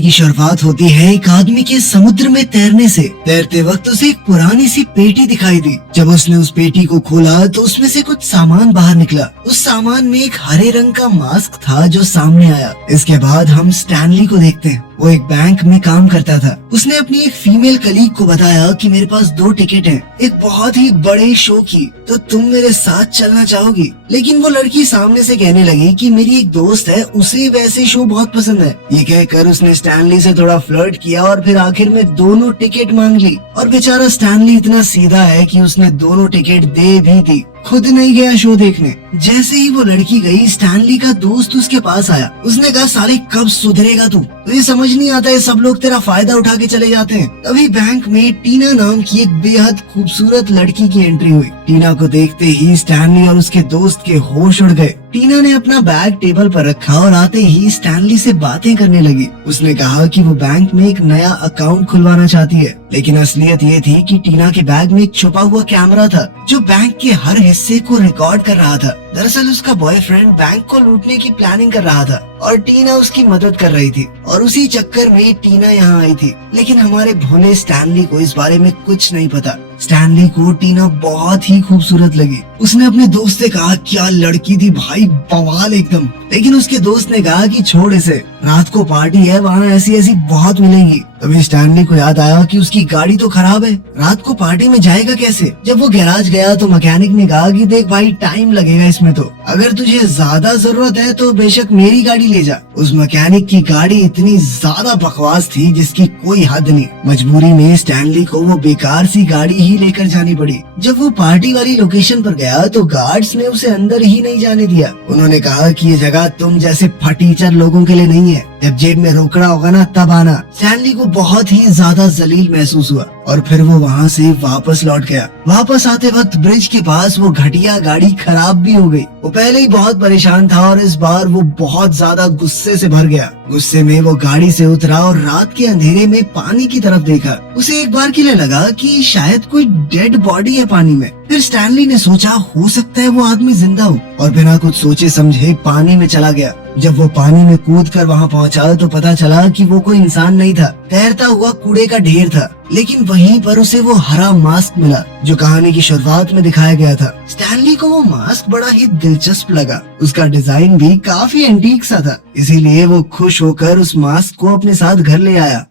कहानी की शुरुआत होती है एक आदमी के समुद्र में तैरने से। तैरते वक्त उसे एक पुरानी सी पेटी दिखाई दी। जब उसने उस पेटी को खोला तो उसमें से कुछ सामान बाहर निकला। उस सामान में एक हरे रंग का मास्क था जो सामने आया। इसके बाद हम स्टैनली को देखते हैं। वो एक बैंक में काम करता था। उसने अपनी एक फीमेल कलीग को बताया कि मेरे पास 2 टिकट हैं, एक बहुत ही बड़े शो की, तो तुम मेरे साथ चलना चाहोगी? लेकिन वो लड़की सामने से कहने लगी कि मेरी एक दोस्त है, उसे वैसे शो बहुत पसंद है। ये कहकर उसने स्टैनली से थोड़ा फ्लर्ट किया और फिर आखिर में दोनों टिकट मांग ली। और बेचारा स्टैनली इतना सीधा है कि उसने दोनों टिकट दे भी दी, खुद नहीं गया शो देखने। जैसे ही वो लड़की गई, स्टैनली का दोस्त उसके पास आया। उसने कहा, साले कब सुधरेगा तू? तुझे समझ नहीं आता है, सब लोग तेरा फायदा उठा के चले जाते हैं। तभी बैंक में टीना नाम की एक बेहद खूबसूरत लड़की की एंट्री हुई। टीना को देखते ही स्टैनली और उसके दोस्त के होश उड़ गए। टीना ने अपना बैग टेबल पर रखा और आते ही स्टैनली से बातें करने लगी। उसने कहा कि वो बैंक में एक नया अकाउंट खुलवाना चाहती है, लेकिन असलियत ये थी कि टीना के बैग में एक छुपा हुआ कैमरा था जो बैंक के हर हिस्से को रिकॉर्ड कर रहा था। दरअसल उसका बॉयफ्रेंड बैंक को लूटने की प्लानिंग कर रहा था और टीना उसकी मदद कर रही थी, और उसी चक्कर में टीना यहाँ आई थी। लेकिन हमारे भोले स्टैनली को इस बारे में कुछ नहीं पता। स्टैनली को टीना बहुत ही खूबसूरत लगी। उसने अपने दोस्त से कहा, क्या लड़की थी भाई, बवाल एकदम। लेकिन उसके दोस्त ने कहा कि छोड़ इसे, रात को पार्टी है, वहाँ ऐसी ऐसी बहुत मिलेंगी। तभी स्टैनली को याद आया कि उसकी गाड़ी तो खराब है, रात को पार्टी में जाएगा कैसे? जब वो गैराज गया तो मैकेनिक ने कहा कि देख भाई, टाइम लगेगा इसमें, तो अगर तुझे ज्यादा जरूरत है तो बेशक मेरी गाड़ी ले जा। उस मैकेनिक की गाड़ी इतनी ज्यादा बकवास थी जिसकी कोई हद नहीं। मजबूरी में स्टैनली को वो बेकार सी गाड़ी ही लेकर जानी पड़ी। जब वो पार्टी वाली लोकेशन पर गया तो गार्ड्स ने उसे अंदर ही नहीं जाने दिया। उन्होंने कहा कि ये जगह तुम जैसे फटीचर लोगों के लिए नहीं है, जब जेब में रोकड़ा होगा ना तब आना। स्टैनली को बहुत ही ज्यादा जलील महसूस हुआ और फिर वो वहाँ से वापस लौट गया। वापस आते वक्त ब्रिज के पास वो घटिया गाड़ी खराब भी हो गई। वो पहले ही बहुत परेशान था और इस बार वो बहुत ज्यादा गुस्से से भर गया। गुस्से में वो गाड़ी से उतरा और रात के अंधेरे में पानी की तरफ देखा। उसे एक बार के लिए लगा कि शायद कोई डेड बॉडी है पानी में। फिर स्टैनली ने सोचा, हो सकता है वो आदमी जिंदा हो, और बिना कुछ सोचे समझे पानी में चला गया। जब वो पानी में कूदकर वहाँ पहुँचा तो पता चला कि वो कोई इंसान नहीं था, तैरता हुआ कूड़े का ढेर था। लेकिन वहीं पर उसे वो हरा मास्क मिला जो कहानी की शुरुआत में दिखाया गया था। स्टैनली को वो मास्क बड़ा ही दिलचस्प लगा। उसका डिजाइन भी काफी एंटीक सा था, इसीलिए वो खुश होकर उस मास्क को अपने साथ घर ले आया।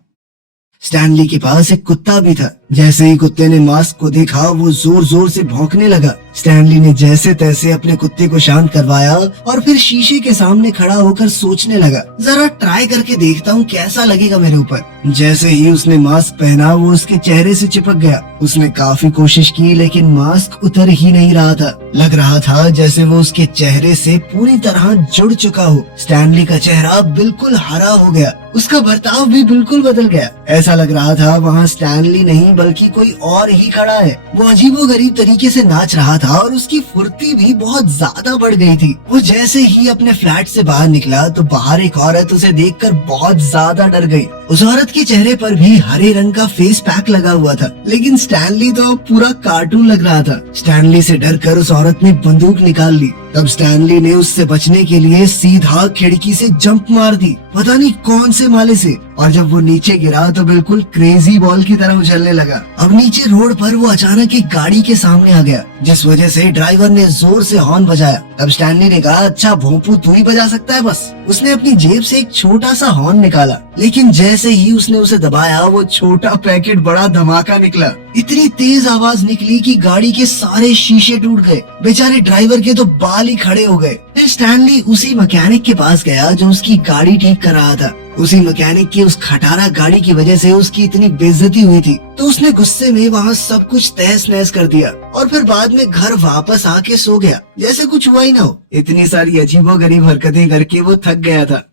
स्टैनली के पास एक कुत्ता भी था। जैसे ही कुत्ते ने मास्क को देखा वो जोर जोर से भौंकने लगा। स्टैनली ने जैसे तैसे अपने कुत्ते को शांत करवाया और फिर शीशे के सामने खड़ा होकर सोचने लगा, जरा ट्राई करके देखता हूँ कैसा लगेगा मेरे ऊपर। जैसे ही उसने मास्क पहना वो उसके चेहरे से चिपक गया। उसने काफी कोशिश की लेकिन मास्क उतर ही नहीं रहा था। लग रहा था जैसे वो उसके चेहरे से पूरी तरह जुड़ चुका हो। स्टैनली का चेहरा बिल्कुल हरा हो गया, उसका बर्ताव भी बिल्कुल बदल गया। ऐसा लग रहा था वहाँ स्टैनली नहीं बल्कि कोई और ही खड़ा है। वो अजीबोगरीब तरीके से नाच रहा था और उसकी फुर्ती भी बहुत ज्यादा बढ़ गई थी। वो जैसे ही अपने फ्लैट से बाहर निकला तो बाहर एक औरत उसे देखकर बहुत ज्यादा डर गई। उस औरत के चेहरे पर भी हरे रंग का फेस पैक लगा हुआ था, लेकिन स्टैनली तो पूरा कार्टून लग रहा था। स्टैनली से डरकर उस औरत ने बंदूक निकाल ली। तब स्टैनली ने उससे बचने के लिए सीधा खिड़की से जंप मार दी, पता नहीं कौन से माले से, और जब वो नीचे गिरा तो बिल्कुल क्रेजी बॉल की तरह उछलने लगा। अब नीचे रोड पर वो अचानक एक गाड़ी के सामने आ गया, जिस वजह से ड्राइवर ने जोर से हॉर्न बजाया। तब स्टैनली ने कहा, अच्छा भोंपू तू ही बजा सकता है बस। उसने अपनी जेब से एक छोटा सा हॉर्न निकाला, लेकिन जैसे ही उसने उसे दबाया वो छोटा पैकेट बड़ा धमाका निकला। इतनी तेज आवाज निकली कि गाड़ी के सारे शीशे टूट गए। बेचारे ड्राइवर के तो बाल ही खड़े हो गए। फिर स्टैनली उसी मैकेनिक के पास गया जो उसकी गाड़ी ठीक कर रहा था। उसी मैकेनिक की उस खटारा गाड़ी की वजह से उसकी इतनी बेइज्जती हुई थी, तो उसने गुस्से में वहाँ सब कुछ तहस नहस कर दिया और फिर बाद में घर वापस आके सो गया जैसे कुछ हुआ ही ना हो। इतनी सारी अजीबोगरीब हरकतें करके वो थक गया था।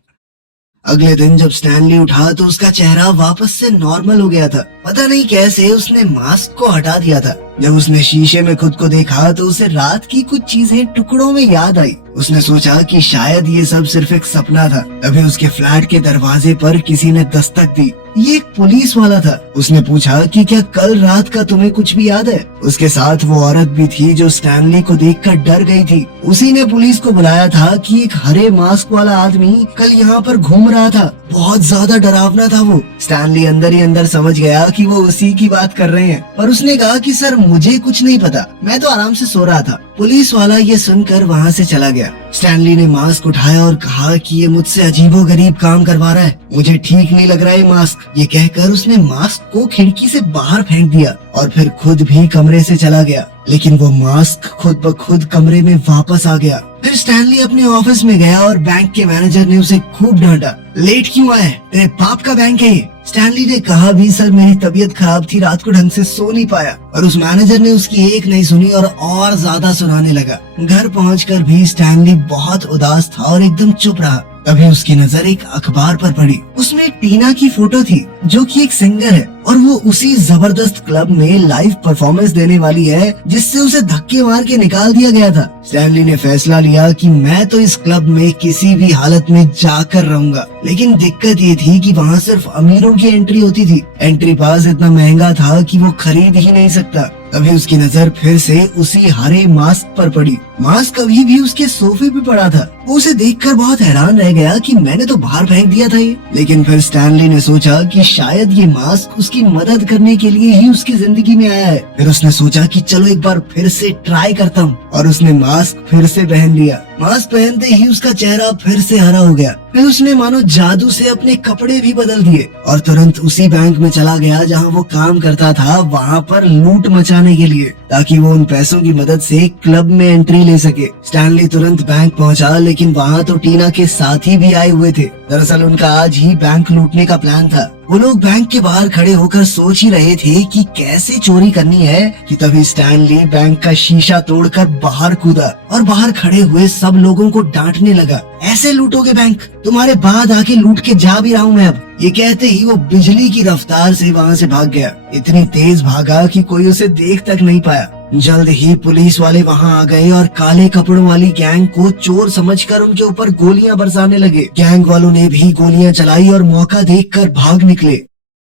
अगले दिन जब स्टैनली उठा तो उसका चेहरा वापस से नॉर्मल हो गया था। पता नहीं कैसे उसने मास्क को हटा दिया था। जब उसने शीशे में खुद को देखा तो उसे रात की कुछ चीजें टुकड़ों में याद आई। उसने सोचा कि शायद ये सब सिर्फ एक सपना था। तभी उसके फ्लैट के दरवाजे पर किसी ने दस्तक दी। ये एक पुलिस वाला था। उसने पूछा कि क्या कल रात का तुम्हें कुछ भी याद है? उसके साथ वो औरत भी थी जो स्टैनली को देखकर डर गई थी। उसी ने पुलिस को बुलाया था कि एक हरे मास्क वाला आदमी कल यहाँ पर घूम रहा था। बहुत ज्यादा डरावना था वो। स्टैनली अंदर ही अंदर समझ गया कि वो उसी की बात कर रहे हैं, पर उसने कहा कि सर मुझे कुछ नहीं पता, मैं तो आराम से सो रहा था। पुलिस वाला ये सुनकर वहाँ से चला गया। स्टैनली ने मास्क उठाया और कहा कि ये मुझसे अजीबोगरीब काम करवा रहा है, मुझे ठीक नहीं लग रहा है मास्क। ये कहकर उसने मास्क को खिड़की से बाहर फेंक दिया और फिर खुद भी कमरे से चला गया। लेकिन वो मास्क खुद ब खुद कमरे में वापस आ गया। फिर स्टैनली अपने ऑफिस में गया और बैंक के मैनेजर ने उसे खूब डांटा। लेट क्यों आया? तेरे बाप का बैंक है ये। स्टैनली ने कहा भी सर मेरी तबीयत खराब थी, रात को ढंग से सो नहीं पाया। और उस मैनेजर ने उसकी एक नहीं सुनी और ज्यादा सुनाने लगा। घर पहुंचकर भी स्टैनली बहुत उदास था और एकदम चुप रहा। तभी उसकी नजर एक अखबार पर पड़ी। उसमें टीना की फोटो थी जो कि एक सिंगर है और वो उसी जबरदस्त क्लब में लाइव परफॉर्मेंस देने वाली है जिससे उसे धक्के मार के निकाल दिया गया था। स्टैनली ने फैसला लिया कि मैं तो इस क्लब में किसी भी हालत में जाकर रहूंगा। लेकिन दिक्कत ये थी कि वहाँ सिर्फ अमीरों की एंट्री होती थी। एंट्री पास इतना महंगा था कि वो खरीद ही नहीं सकता। तभी उसकी नजर फिर से उसी हरे मास्क पर पड़ी। मास्क अभी भी उसके सोफे पे पड़ा था। वो उसे देखकर बहुत हैरान रह गया कि मैंने तो बाहर फेंक दिया था ये। लेकिन फिर स्टैनली ने सोचा कि शायद ये मास्क उसकी मदद करने के लिए ही उसकी जिंदगी में आया है। फिर उसने सोचा कि चलो एक बार फिर से ट्राई करता हूँ और उसने मास्क फिर से पहन लिया। मास्क पहनते ही उसका चेहरा फिर से हरा हो गया। फिर उसने मानो जादू से अपने कपड़े भी बदल दिए और तुरंत उसी बैंक में चला गया जहाँ वो काम करता था, वहाँ पर लूट मचाने के लिए, ताकि वो उन पैसों की मदद से क्लब में एंट्री ले सके। स्टैनली तुरंत बैंक पहुँचा, लेकिन वहाँ तो टीना के साथी भी आए हुए थे। दरअसल उनका आज ही बैंक लूटने का प्लान था। वो लोग बैंक के बाहर खड़े होकर सोच ही रहे थे कि कैसे चोरी करनी है कि तभी स्टैनली बैंक का शीशा तोड़कर बाहर कूदा और बाहर खड़े हुए सब लोगों को डांटने लगा। ऐसे लूटोगे बैंक? तुम्हारे बाद आके लूट के जा भी रहा हूँ मैं अब। ये कहते ही वो बिजली की रफ्तार से वहाँ से भाग गया। इतनी तेज भागा कि कोई उसे देख तक नहीं पाया। जल्द ही पुलिस वाले वहाँ आ गए और काले कपड़ों वाली गैंग को चोर समझकर उनके ऊपर गोलियां बरसाने लगे। गैंग वालों ने भी गोलियां चलाई और मौका देखकर भाग निकले।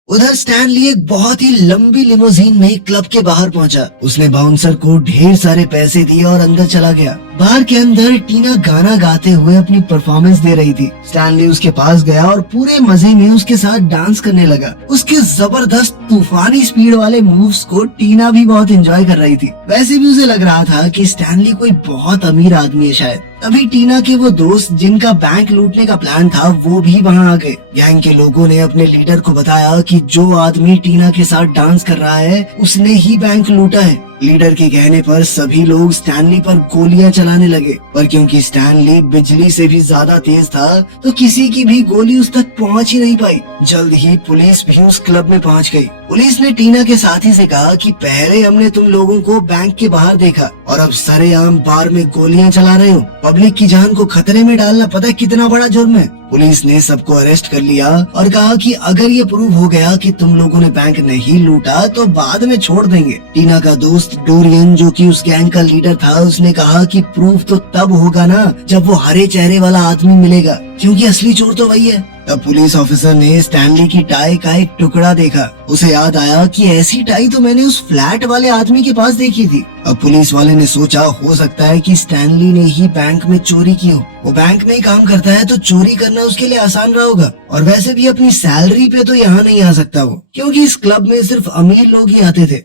उधर स्टैनली एक बहुत ही लंबी लिमोजीन में क्लब के बाहर पहुंचा। उसने बाउंसर को ढेर सारे पैसे दिए और अंदर चला गया। बार के अंदर टीना गाना गाते हुए अपनी परफॉर्मेंस दे रही थी। स्टैनली उसके पास गया और पूरे मजे में उसके साथ डांस करने लगा। उसके जबरदस्त तूफानी स्पीड वाले मूव्स को टीना भी बहुत एंजॉय कर रही थी। वैसे भी उसे लग रहा था कि स्टैनली कोई बहुत अमीर आदमी है शायद। तभी टीना के वो दोस्त जिनका बैंक लूटने का प्लान था वो भी वहाँ आ गए। गैंग के लोगों ने अपने लीडर को बताया कि जो आदमी टीना के साथ डांस कर रहा है उसने ही बैंक लूटा है। लीडर के कहने पर सभी लोग स्टैनली पर गोलियां चलाने लगे, पर क्योंकि स्टैनली बिजली से भी ज्यादा तेज था तो किसी की भी गोली उस तक पहुंच ही नहीं पाई। जल्द ही पुलिस भी उस क्लब में पहुंच गई। पुलिस ने टीना के साथी से कहा कि पहले हमने तुम लोगों को बैंक के बाहर देखा और अब सरेआम बार में गोलियां चला रहे हो। पब्लिक की जान को खतरे में डालना पता है कितना बड़ा जुर्म है। पुलिस ने सबको अरेस्ट कर लिया और कहा कि अगर ये प्रूव हो गया कि तुम लोगों ने बैंक नहीं लूटा तो बाद में छोड़ देंगे। टीना का दोस्त डोरियन जो कि उस गैंग का लीडर था, उसने कहा कि प्रूफ तो तब होगा ना जब वो हरे चेहरे वाला आदमी मिलेगा, क्योंकि असली चोर तो वही है। तब पुलिस ऑफिसर ने स्टैनली की टाई का एक टुकड़ा देखा। उसे याद आया कि ऐसी टाई तो मैंने उस फ्लैट वाले आदमी के पास देखी थी। अब पुलिस वाले ने सोचा हो सकता है कि स्टैनली ने ही बैंक में चोरी की हो। वो बैंक में ही काम करता है तो चोरी करना उसके लिए आसान रहा होगा। और वैसे भी अपनी सैलरी पे तो यहाँ नहीं आ सकता वो, क्योंकि इस क्लब में सिर्फ अमीर लोग ही आते थे।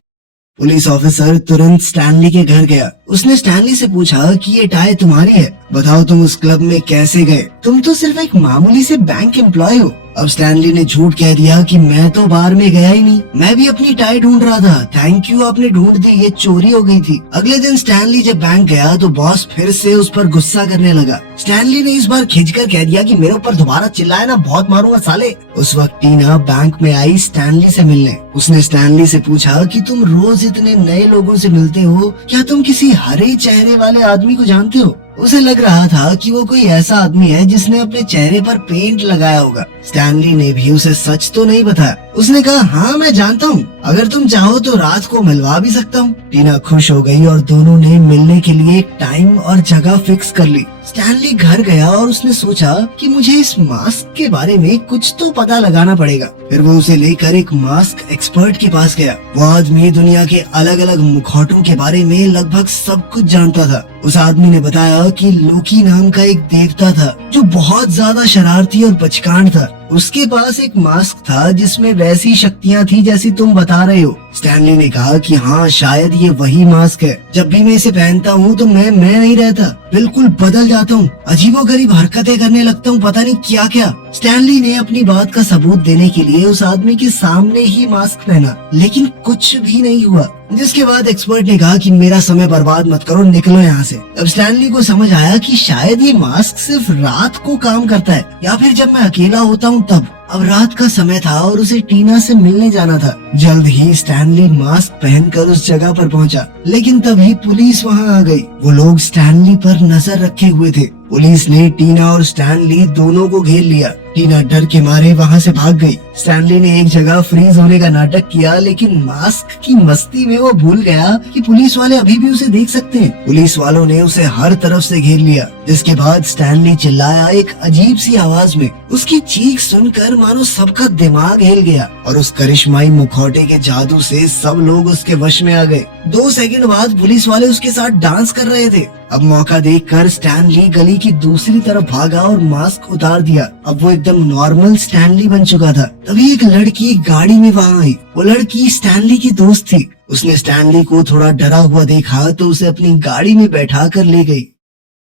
पुलिस ऑफिसर तुरंत स्टैनली के घर गया। उसने स्टैनली से पूछा कि ये टाई तुम्हारी है, बताओ तुम उस क्लब में कैसे गए? तुम तो सिर्फ एक मामूली से बैंक एम्प्लॉय हो। अब स्टैनली ने झूठ कह दिया कि मैं तो बार में गया ही नहीं, मैं भी अपनी टाई ढूंढ रहा था। थैंक यू, आपने ढूंढ दी, ये चोरी हो गई थी। अगले दिन स्टैनली जब बैंक गया तो बॉस फिर से उस पर गुस्सा करने लगा। स्टैनली ने इस बार खिंचकर कह दिया कि मेरे ऊपर दोबारा चिल्लाए ना, बहुत मारूंगा साले। उस वक्त टीना बैंक में आई स्टैनली से मिलने। उसने स्टैनली से पूछा कि तुम रोज इतने नए लोगों से मिलते हो, क्या तुम किसी हरे चेहरे वाले आदमी को जानते हो? उसे लग रहा था कि वो कोई ऐसा आदमी है जिसने अपने चेहरे पर पेंट लगाया होगा। स्टैनली ने भी उसे सच तो नहीं बताया। उसने कहा, हाँ मैं जानता हूँ, अगर तुम चाहो तो रात को मिलवा भी सकता हूँ। टीना खुश हो गई और दोनों ने मिलने के लिए एक टाइम और जगह फिक्स कर ली। स्टैनली घर गया और उसने सोचा कि मुझे इस मास्क के बारे में कुछ तो पता लगाना पड़ेगा। फिर वो उसे लेकर एक मास्क एक्सपर्ट के पास गया। वो आदमी दुनिया के अलग अलग मुखौटों के बारे में लगभग सब कुछ जानता था। उस आदमी ने बताया कि लोकी नाम का एक देवता था जो बहुत ज्यादा शरारती और बचकान था। उसके पास एक मास्क था जिसमें वैसी शक्तियाँ थी जैसी तुम बता रहे हो। स्टैनली ने कहा कि हाँ, शायद ये वही मास्क है। जब भी मैं इसे पहनता हूँ तो मैं नहीं रहता, बिल्कुल बदल जाता हूँ, अजीबोगरीब हरकतें करने लगता हूँ, पता नहीं क्या क्या। स्टैनली ने अपनी बात का सबूत देने के लिए उस आदमी के सामने ही मास्क पहना, लेकिन कुछ भी नहीं हुआ। जिसके बाद एक्सपर्ट ने कहा कि मेरा समय बर्बाद मत करो, निकलो यहाँ से। अब स्टैनली को समझ आया कि शायद ये मास्क सिर्फ रात को काम करता है या फिर जब मैं अकेला होता हूँ तब। अब रात का समय था और उसे टीना से मिलने जाना था। जल्द ही स्टैनली मास्क पहनकर उस जगह पर पहुंचा, लेकिन तभी पुलिस वहां आ गई। वो लोग स्टैनली पर नजर रखे हुए थे। पुलिस ने टीना और स्टैनली दोनों को घेर लिया। टीना डर के मारे वहां से भाग गई। स्टैनली ने एक जगह फ्रीज होने का नाटक किया, लेकिन मास्क की मस्ती में वो भूल गया कि पुलिस वाले अभी भी उसे देख सकते हैं। पुलिस वालों ने उसे हर तरफ से घेर लिया, जिसके बाद स्टैनली चिल्लाया एक अजीब सी आवाज में। उसकी चीख सुनकर मानो सबका दिमाग हिल गया और उस करिश्माई मुखौटे के जादू से सब लोग उसके वश में आ गए। 2 सेकंड बाद पुलिस वाले उसके साथ डांस कर रहे थे। अब मौका देखकर स्टैनली गली की दूसरी तरफ भागा और मास्क उतार दिया। अब वो एकदम नॉर्मल स्टैनली बन चुका था। तभी एक लड़की गाड़ी में वहां आई। वो लड़की स्टैनली की दोस्त थी। उसने स्टैनली को थोड़ा डरा हुआ देखा तो उसे अपनी गाड़ी में बैठा कर ले गई।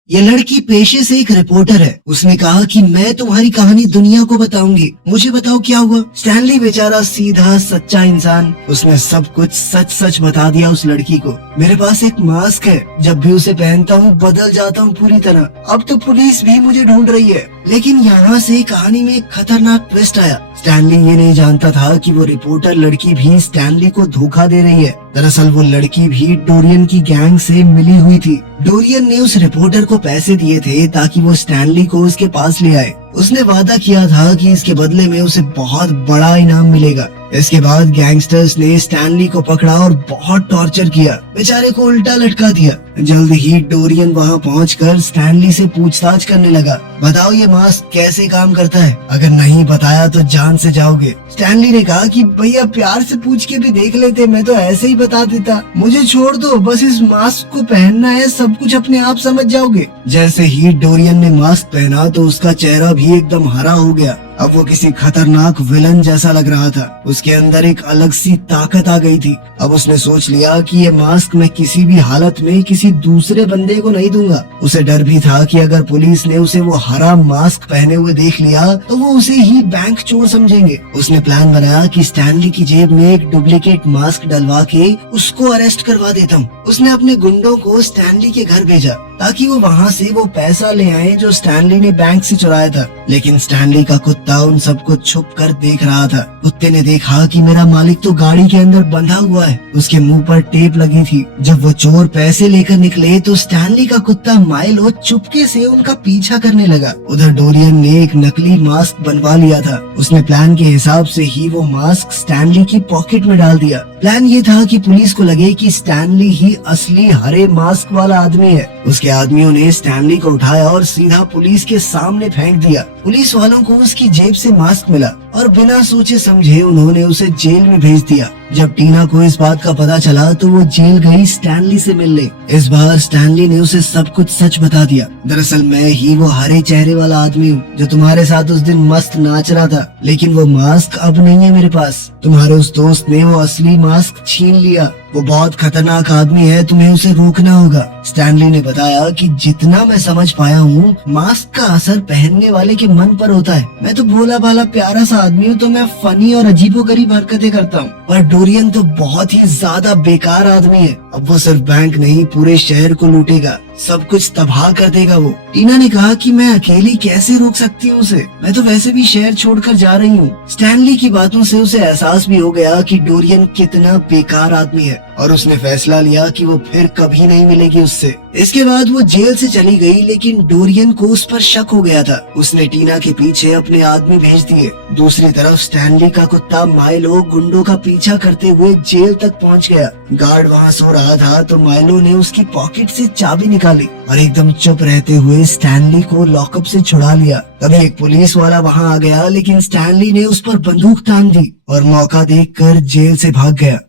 ये लड़की पेशे से एक रिपोर्टर है। उसने कहा कि मैं तुम्हारी कहानी दुनिया को बताऊंगी, मुझे बताओ क्या हुआ। स्टैनली बेचारा सीधा सच्चा इंसान, उसने सब कुछ सच सच बता दिया उस लड़की को। मेरे पास एक मास्क है, जब भी उसे पहनता हूँ बदल जाता हूँ पूरी तरह। अब तो पुलिस भी मुझे ढूंढ रही है। लेकिन यहाँ से कहानी में एक खतरनाक ट्विस्ट आया। स्टैनली ये नहीं जानता था कि वो रिपोर्टर लड़की भी स्टैनली को धोखा दे रही है। दरअसल वो लड़की भी डोरियन की गैंग से मिली हुई थी। डोरियन ने उस रिपोर्टर को पैसे दिए थे ताकि वो स्टैनली को उसके पास ले आए। उसने वादा किया था कि इसके बदले में उसे बहुत बड़ा इनाम मिलेगा। इसके बाद गैंगस्टर्स ने स्टैनली को पकड़ा और बहुत टॉर्चर किया, बेचारे को उल्टा लटका दिया। जल्द ही डोरियन वहां पहुंचकर स्टैनली से पूछताछ करने लगा। बताओ ये मास्क कैसे काम करता है, अगर नहीं बताया तो जान से जाओगे। स्टैनली ने कहा कि भैया प्यार से पूछ के भी देख लेते, मैं तो ऐसे ही बता देता, मुझे छोड़ दो, बस इस मास्क को पहनना है, सब कुछ अपने आप समझ जाओगे। जैसे ही डोरियन ने मास्क पहना तो उसका चेहरा भी एकदम हरा हो गया। अब वो किसी खतरनाक विलन जैसा लग रहा था। उसके अंदर एक अलग सी ताकत आ गई थी। अब उसने सोच लिया कि ये मास्क मैं किसी भी हालत में किसी दूसरे बंदे को नहीं दूंगा। उसे डर भी था कि अगर पुलिस ने उसे वो हरा मास्क पहने हुए देख लिया तो वो उसे ही बैंक चोर समझेंगे। उसने प्लान बनाया कि स्टैनली की जेब में एक डुप्लीकेट मास्क डलवा के उसको अरेस्ट करवा देता हूँ। उसने अपने गुंडों को स्टैनली के घर भेजा ताकि वो वहाँ से वो पैसा ले आए जो स्टैनली ने बैंक से चुराया था। लेकिन स्टैनली का कुत्ता उन सबको छुप कर देख रहा था। कुत्ते ने देखा कि मेरा मालिक तो गाड़ी के अंदर बंधा हुआ है। उसके मुंह पर टेप लगी थी। जब वो चोर पैसे लेकर निकले तो स्टैनली का कुत्ता माइलो चुपके से उनका पीछा करने लगा। उधर डोरियन ने एक नकली मास्क बनवा लिया था। उसने प्लान के हिसाब से ही वो मास्क स्टैनली की पॉकेट में डाल दिया। प्लान ये था कि पुलिस को लगे कि स्टैनली ही असली हरे मास्क वाला आदमी है। उसके आदमियों ने स्टैनली को उठाया और सीधा पुलिस के सामने फेंक दिया। पुलिस वालों को उसकी जेब से मास्क मिला और बिना सोचे समझे उन्होंने उसे जेल में भेज दिया। जब टीना को इस बात का पता चला तो वो जेल गई स्टैनली से मिलने। इस बार स्टैनली ने उसे सब कुछ सच बता दिया। दरअसल मैं ही वो हरे चेहरे वाला आदमी हूँ जो तुम्हारे साथ उस दिन मस्त नाच रहा था, लेकिन वो मास्क अब नहीं है मेरे पास। तुम्हारे उस दोस्त ने वो असली मास्क छीन लिया। वो बहुत खतरनाक आदमी है, तुम्हें उसे रोकना होगा। स्टैनली ने बताया कि जितना मैं समझ पाया हूँ मास्क का असर पहनने वाले के मन पर होता है। मैं तो भोला भाला प्यारा सा आदमी हूँ तो मैं फनी और अजीबोगरीब हरकतें करता हूँ, पर डोरियन तो बहुत ही ज्यादा बेकार आदमी है। अब वो सिर्फ बैंक नहीं पूरे शहर को लूटेगा, सब कुछ तबाह कर देगा वो। टीना ने कहा कि मैं अकेली कैसे रोक सकती हूँ उसे, मैं तो वैसे भी शहर छोड़कर जा रही हूँ। स्टैनली की बातों से उसे एहसास भी हो गया कि डोरियन कितना बेकार आदमी है और उसने फैसला लिया कि वो फिर कभी नहीं मिलेगी उससे। इसके बाद वो जेल से चली गई, लेकिन डोरियन को उस पर शक हो गया था। उसने टीना के पीछे अपने आदमी भेज दिए। दूसरी तरफ स्टैनली का कुत्ता माइलो गुंडों का पीछा करते हुए जेल तक पहुंच गया। गार्ड वहां सो रहा था तो माइलो ने उसकी पॉकेट से चाबी निकाली और एकदम चुप रहते हुए स्टैनली को लॉकअप से छुड़ा लिया। तभी एक पुलिस वाला वहां आ गया, लेकिन स्टैनली ने उस पर बंदूक तान दी और मौका देखकर जेल से भाग गया।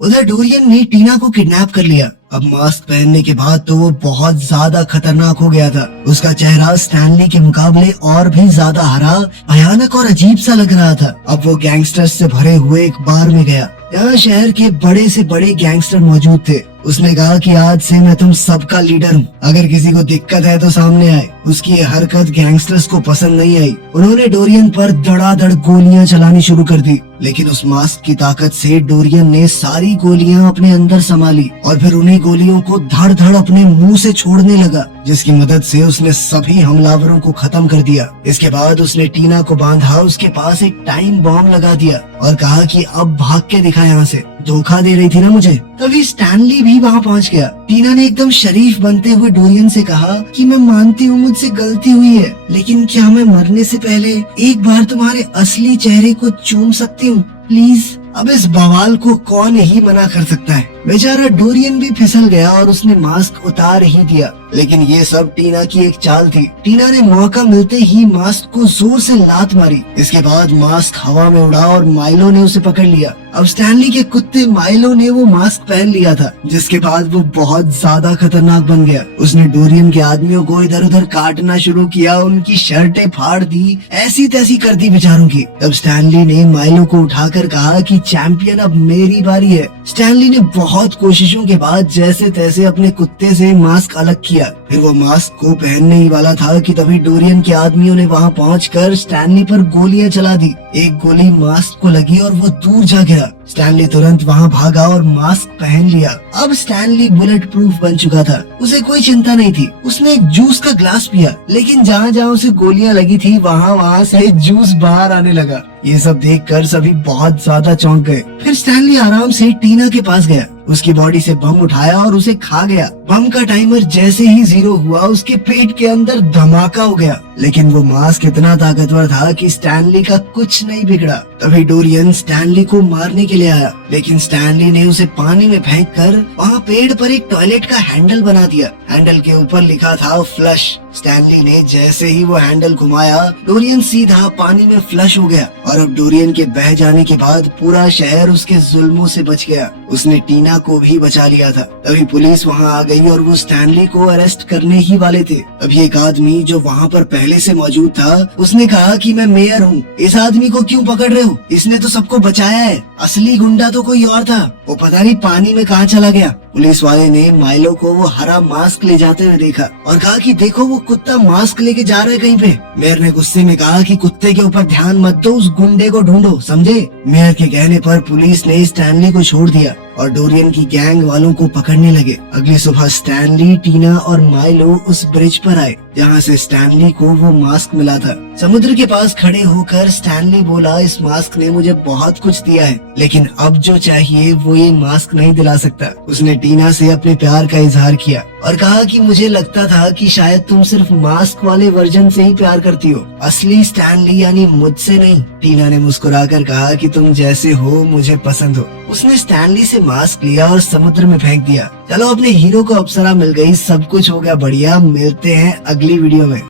उधर डोरियन ने टीना को किडनैप कर लिया। अब मास्क पहनने के बाद तो वो बहुत ज्यादा खतरनाक हो गया था। उसका चेहरा स्टैनली के मुकाबले और भी ज्यादा हरा, भयानक और अजीब सा लग रहा था। अब वो गैंगस्टर्स से भरे हुए एक बार में गया। यहाँ शहर के बड़े से बड़े गैंगस्टर मौजूद थे। उसने कहा कि आज से मैं तुम सबका लीडर हूँ, अगर किसी को दिक्कत है तो सामने आए। उसकी ये हरकत गैंगस्टर्स को पसंद नहीं आई। उन्होंने डोरियन पर धड़ाधड़ गोलियां चलानी शुरू कर दी, लेकिन उस मास्क की ताकत से डोरियन ने सारी गोलियां अपने अंदर संभाली और फिर उन्हीं गोलियों को धड़ धड़ अपने मुंह से छोड़ने लगा, जिसकी मदद से उसने सभी हमलावरों को खत्म कर दिया। इसके बाद उसने टीना को बांधा, उसके पास एक टाइम बॉम्ब लगा दिया और कहा कि अब भाग के दिखा यहाँ से, धोखा दे रही थी ना मुझे। तभी स्टैनली भी वहाँ पहुँच गया। टीना ने एकदम शरीफ बनते हुए डोरियन से कहा कि मैं मानती हूँ मुझसे गलती हुई है, लेकिन क्या मैं मरने से पहले एक बार तुम्हारे असली चेहरे को चूम सकती हूँ प्लीज। अब इस बवाल को कौन ही मना कर सकता है। बेचारा डोरियन भी फिसल गया और उसने मास्क उतार ही दिया, लेकिन ये सब टीना की एक चाल थी। टीना ने मौका मिलते ही मास्क को जोर से लात मारी। इसके बाद मास्क हवा में उड़ा और माइलो ने उसे पकड़ लिया। अब स्टैनली के कुत्ते माइलो ने वो मास्क पहन लिया था, जिसके बाद वो बहुत ज्यादा खतरनाक बन गया। उसने डोरियन के आदमियों को इधर उधर काटना शुरू किया, उनकी शर्टें फाड़ दी, ऐसी तैसी कर दी बेचारों की। तब स्टैनली ने माइलो को उठाकर कहा कि चैंपियन अब मेरी बारी है। स्टैनली ने बहुत कोशिशों के बाद जैसे तैसे अपने कुत्ते से मास्क अलग किया। फिर वो मास्क को पहनने ही वाला था कि तभी डोरियन के आदमियों ने वहां पहुंचकर स्टैनली पर गोलियां चला दी। एक गोली मास्क को लगी और वो दूर जा गिरा। स्टैनली तुरंत वहां भागा और मास्क पहन लिया। अब स्टैनली बुलेट प्रूफ बन चुका था, उसे कोई चिंता नहीं थी। उसने एक जूस का ग्लास पिया, लेकिन जहाँ जहाँ उसे गोलियां लगी थी वहाँ से जूस बाहर आने लगा। ये सब देखकर सभी बहुत ज्यादा चौंक गए। फिर स्टैनली आराम से टीना के पास गया, उसकी बॉडी से बम उठाया और उसे खा गया। बम का टाइमर जैसे ही 0 हुआ, उसके पेट के अंदर धमाका हो गया, लेकिन वो मास्क इतना ताकतवर था कि स्टैनली का कुछ नहीं बिगड़ा। तभी डोरियन स्टैनली को मारने के लिए आया, लेकिन स्टैनली ने उसे पानी में फेंककर वहाँ पेड़ पर एक टॉयलेट का हैंडल बना दिया। हैंडल के ऊपर लिखा था फ्लश। स्टैनली ने जैसे ही वो हैंडल घुमाया, डोरियन सीधा पानी में फ्लश हो गया और अब डोरियन के बह जाने के बाद पूरा शहर उसके जुल्मों से बच गया। उसने टीना को भी बचा लिया था। तभी पुलिस वहाँ आ गई और वो स्टैनली को अरेस्ट करने ही वाले थे। तभी एक आदमी जो वहाँ पर पहले से मौजूद था, उसने कहा कि मैं मेयर हूँ, इस आदमी को क्यों पकड़ रहे हो? इसने तो सबको बचाया है, असली गुंडा तो कोई और था, वो पता नहीं पानी में कहाँ चला गया। पुलिस वाले ने माइलो को वो हरा मास्क ले जाते हुए देखा और कहा कि देखो वो कुत्ता मास्क लेके जा रहा है कहीं पे। मेयर ने गुस्से में कहा कि कुत्ते के ऊपर ध्यान मत दो, उस गुंडे को ढूंढो, समझे? मेयर के कहने पर पुलिस ने स्टैनली को छोड़ दिया और डोरियन की गैंग वालों को पकड़ने लगे। अगली सुबह स्टैनली, टीना और माइलो उस ब्रिज पर आए जहाँ से स्टैनली को वो मास्क मिला था। समुद्र के पास खड़े होकर स्टैनली बोला, इस मास्क ने मुझे बहुत कुछ दिया है, लेकिन अब जो चाहिए वो ये मास्क नहीं दिला सकता। उसने टीना से अपने प्यार का इजहार किया और कहा कि मुझे लगता था कि शायद तुम सिर्फ मास्क वाले वर्जन से ही प्यार करती हो, असली स्टैनली यानी मुझसे नहीं। टीना ने मुस्कुराकर कहा कि तुम जैसे हो मुझे पसंद हो। उसने स्टैनली से मास्क लिया और समुद्र में फेंक दिया। चलो, अपने हीरो को अप्सरा मिल गई, सब कुछ हो गया बढ़िया। मिलते हैं अगली वीडियो में।